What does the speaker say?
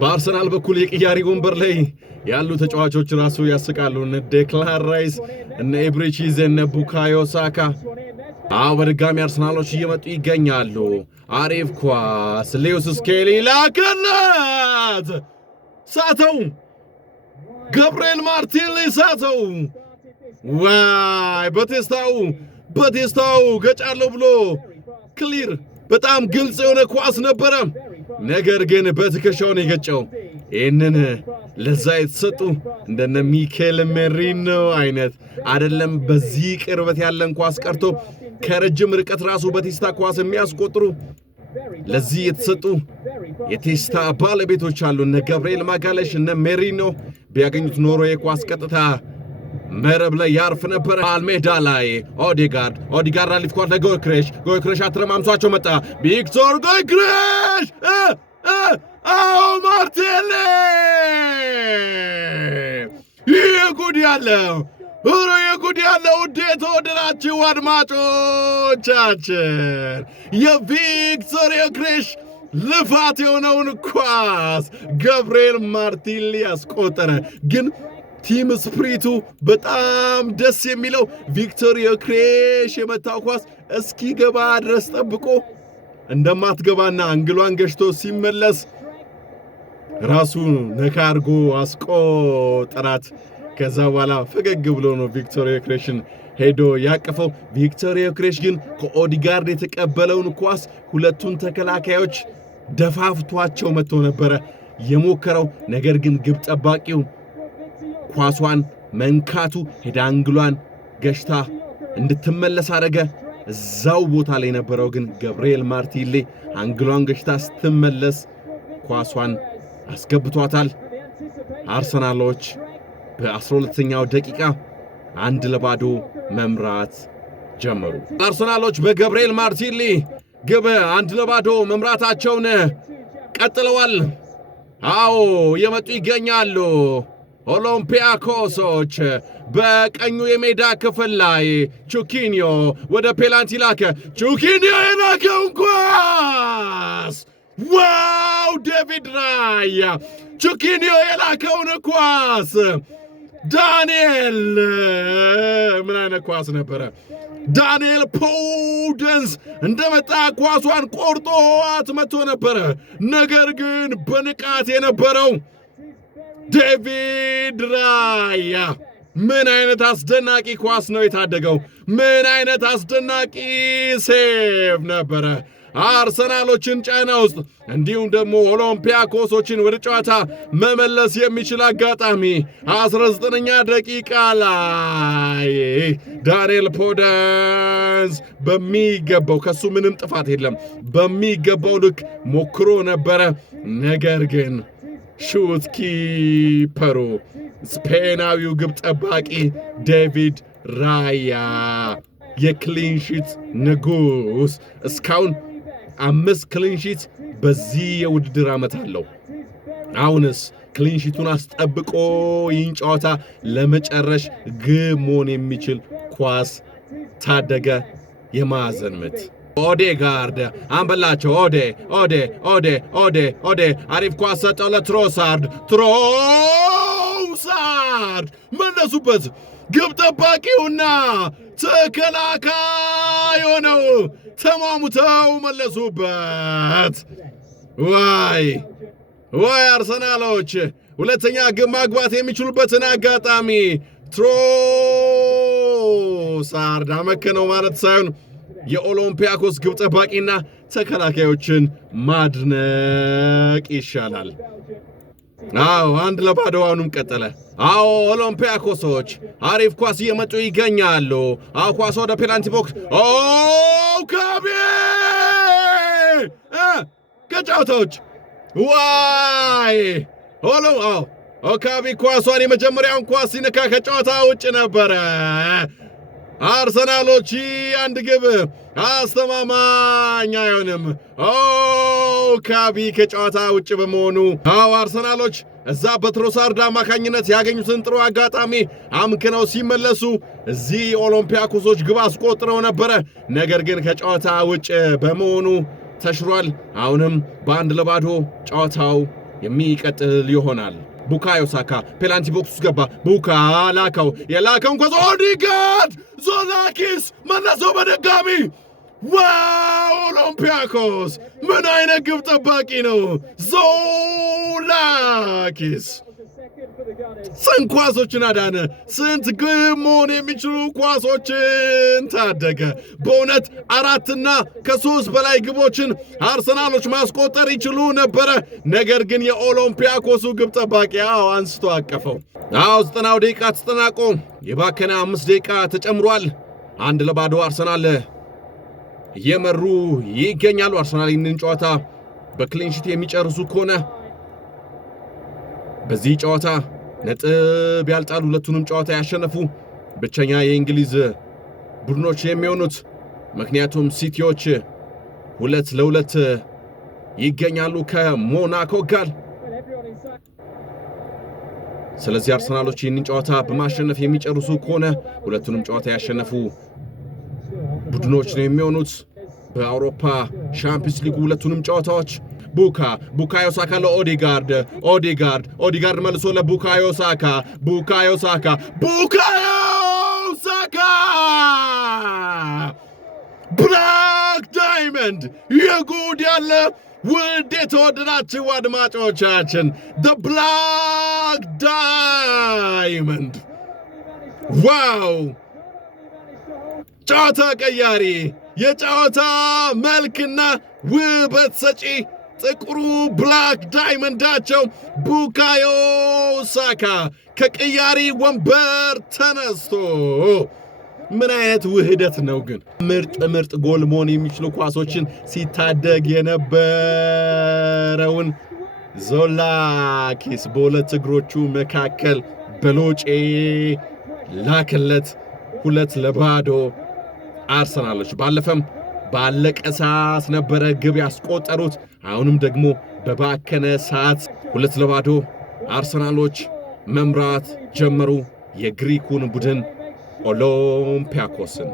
በአርሰናል በኩል የቅያሪ ወንበር ላይ ያሉ ተጫዋቾች ራሱ ያስቃሉ። እነ ዴክላን ራይስ፣ እነ ኤብሪቺዝ፣ እነ ቡካዮ ሳካ። በድጋሚ አርሰናሎች እየመጡ ይገኛሉ። አሪፍ ኳስ ሌዊስ ስኬሊ ላከለት፣ ሳተው። ገብርኤል ማርቲኔሊ ሳተው። ዋይ በቴስታው ገጫለሁ ብሎ ክሊር በጣም ግልጽ የሆነ ኳስ ነበረ። ነገር ግን በትከሻው ነው የገጨው። ይህንን ለዛ የተሰጡ እንደነ ሚኬል ሜሪኖ አይነት አይደለም በዚህ ቅርበት ያለን ኳስ ቀርቶ ከረጅም ርቀት ራሱ በቴስታ ኳስ የሚያስቆጥሩ ለዚህ የተሰጡ የቴስታ ባለቤቶች አሉ። እነ ገብርኤል ማጋለሽ፣ እነ ሜሪኖ ቢያገኙት ኖሮ የኳስ ቀጥታ መረብ ላይ ያርፍ ነበር። አልሜዳ ላይ ኦዲጋርድ አሊፍ ኳስ ለጎይክሬሽ አትረማምሷቸው መጣ። ቪክቶር ጎይክሬሽ ማርቴሌ የጉድ ያለው ውድ የተወደዳችሁ አድማጮቻችን የቪክቶር ጎይክሬሽ ልፋት የሆነውን ኳስ ገብርኤል ማርቲኔሊ ያስቆጠረ። ግን ቲም ስፕሪቱ በጣም ደስ የሚለው ቪክቶር ጎይክሬሽ የመታው ኳስ እስኪገባ ድረስ ጠብቆ እንደማትገባና አንግሏን ገሽቶ ሲመለስ ራሱ ነካ አድርጎ አስቆጠራት። ከዛ በኋላ ፈገግ ብሎ ነው ቪክቶር ጎይክሬሽን ሄዶ ያቀፈው። ቪክቶር ጎይክሬሽ ግን ከኦዲጋርድ የተቀበለውን ኳስ ሁለቱን ተከላካዮች ደፋፍቷቸው መጥቶ ነበረ የሞከረው። ነገር ግን ግብ ጠባቂው ኳሷን መንካቱ ሄዳ አንግሏን ገሽታ እንድትመለስ አደረገ። እዛው ቦታ ላይ ነበረው ግን ገብርኤል ማርቲኔሊ አንግሏን ገሽታ ስትመለስ ኳሷን አስገብቷታል። አርሰናሎች በ12ኛው ደቂቃ 1-0 መምራት ጀመሩ። አርሰናሎች በገብርኤል ማርቲኔሊ ግብ 1-0 መምራታቸውን ቀጥለዋል። የመጡ ይገኛሉ። ኦሎምፒያኮሶች በቀኙ የሜዳ ክፍል ላይ ቹኪኒዮ ወደ ፔናልቲ ላከ። ቹኪኒዮ የላከውን ኳስ ዋው! ዴቪድ ራያ ቹኪኒዮ የላከውን ኳስ ዳንኤል ምን አይነት ኳስ ነበረ! ዳንኤል ፖውደንስ እንደመጣ ኳሷን ቆርጦት መጥቶ ነበረ። ነገር ግን በንቃት የነበረው ዴቪድ ራያ ምን አይነት አስደናቂ ኳስ ነው የታደገው! ምን አይነት አስደናቂ ሴቭ ነበረ! አርሰናሎችን ጫና ውስጥ እንዲሁም ደግሞ ኦሎምፒያኮሶችን ወደ ጨዋታ መመለስ የሚችል አጋጣሚ 19ኛ ደቂቃ ላይ ዳንኤል ፖውደንስ በሚገባው ከሱ ምንም ጥፋት የለም በሚገባው ልክ ሞክሮ ነበረ። ነገር ግን ሹት ኪፐሩ ስፔናዊው ግብ ጠባቂ ዴቪድ ራያ የክሊንሺት ንጉስ እስካሁን 5 ክሊንሺት በዚህ የውድድር ዓመት አለው። አሁንስ ክሊንሺቱን አስጠብቆ ይህን ጨዋታ ለመጨረሽ ግብ መሆን የሚችል ኳስ ታደገ። የማዕዘን ምት ኦዴጋርድ አንበላቸው። ኦዴ አሪፍ ኳስ ሰጠው ለትሮሳርድ መለሱበት። ግብ ጠባቂውና ተከላካይ ሆነው ተሟሙተው መለሱበት። ዋይ አርሰናሎች ሁለተኛ ግብ ማግባት የሚችሉበትን አጋጣሚ ትሮሳርድ አመከነው ማለት ሳይሆን የኦሎምፒያኮስ ግብ ጠባቂና ተከላካዮችን ማድነቅ ይሻላል። 1-0 አሁንም ቀጠለ። ኦሎምፒያኮሶች አሪፍ ኳስ እየመጡ ይገኛሉ። ኳስ ወደ ፔናልቲ ቦክስ ካቢ ከጫውታዎች ካቢ ኳሷን የመጀመሪያውን ኳስ ሲነካ ከጨዋታ ውጭ ነበረ። አርሰናሎች አንድ ግብ አስተማማኝ አይሆንም። ካቢ ከጨዋታ ውጭ በመሆኑ አርሰናሎች እዛ በትሮሳርድ አማካኝነት ያገኙትን ጥሩ አጋጣሚ አምክነው ሲመለሱ እዚህ ኦሎምፒያኮሶች ግብ አስቆጥረው ነበረ። ነገር ግን ከጨዋታ ውጭ በመሆኑ ተሽሯል። አሁንም በ1-0 ጨዋታው የሚቀጥል ይሆናል። ቡካዮ ሳካ ፔናልቲ ቦክስ ገባ። ቡካ ላከው። የላከውን ኳስ ኦዲጋርድ ዞላኪስ መለሰው በድጋሚ። ዋው! ኦሎምፒያኮስ ምን አይነት ግብ ጠባቂ ነው! ዞላኪስ ስንት ኳሶችን አዳነ! ስንት ግብ መሆን የሚችሉ ኳሶችን ታደገ! በእውነት 4 ከ3 በላይ ግቦችን አርሰናሎች ማስቆጠር ይችሉ ነበረ። ነገር ግን የኦሎምፒያኮሱ ግብ ጠባቂ አንስቶ አቀፈው። 90 ደቂቃ ተጠናቆ የባከነ 5 ደቂቃ ተጨምሯል። 1-0 አርሰናል እየመሩ ይገኛሉ። አርሰናል ይህንን ጨዋታ በክሊንሺት የሚጨርሱ ከሆነ በዚህ ጨዋታ ነጥብ ያልጣሉ፣ ሁለቱንም ጨዋታ ያሸነፉ ብቸኛ የእንግሊዝ ቡድኖች የሚሆኑት። ምክንያቱም ሲቲዎች 2-2 ይገኛሉ ከሞናኮ ጋር። ስለዚህ አርሰናሎች ይህንን ጨዋታ በማሸነፍ የሚጨርሱ ከሆነ ሁለቱንም ጨዋታ ያሸነፉ ቡድኖች ነው የሚሆኑት። በአውሮፓ ሻምፒዮንስ ሊግ ሁለቱንም ጨዋታዎች ቡካዮ ሳካ ለኦዲጋርድ መልሶ ለቡካዮ ሳካ ብላክ ዳይመንድ የጉድ ያለ ውድ የተወደዳችሁ አድማጮቻችን ብላክ ዳይመንድ ዋው! ጨዋታ ቀያሪ፣ የጨዋታ መልክና ውበት ሰጪ ጥቁሩ ብላክ ዳይመንዳቸው ቡካዮ ሳካ ከቀያሪ ወንበር ተነስቶ ምን አይነት ውህደት ነው ግን! ምርጥ ጎል መሆን የሚችሉ ኳሶችን ሲታደግ የነበረውን ዞላኪስ በሁለት እግሮቹ መካከል በሎጬ ላከለት። 2-0 አርሰናሎች ባለፈም ባለቀ ሰዓት ነበረ ግብ ያስቆጠሩት። አሁንም ደግሞ በባከነ ሰዓት 2-0 አርሰናሎች መምራት ጀመሩ የግሪኩን ቡድን ኦሎምፒያኮስን።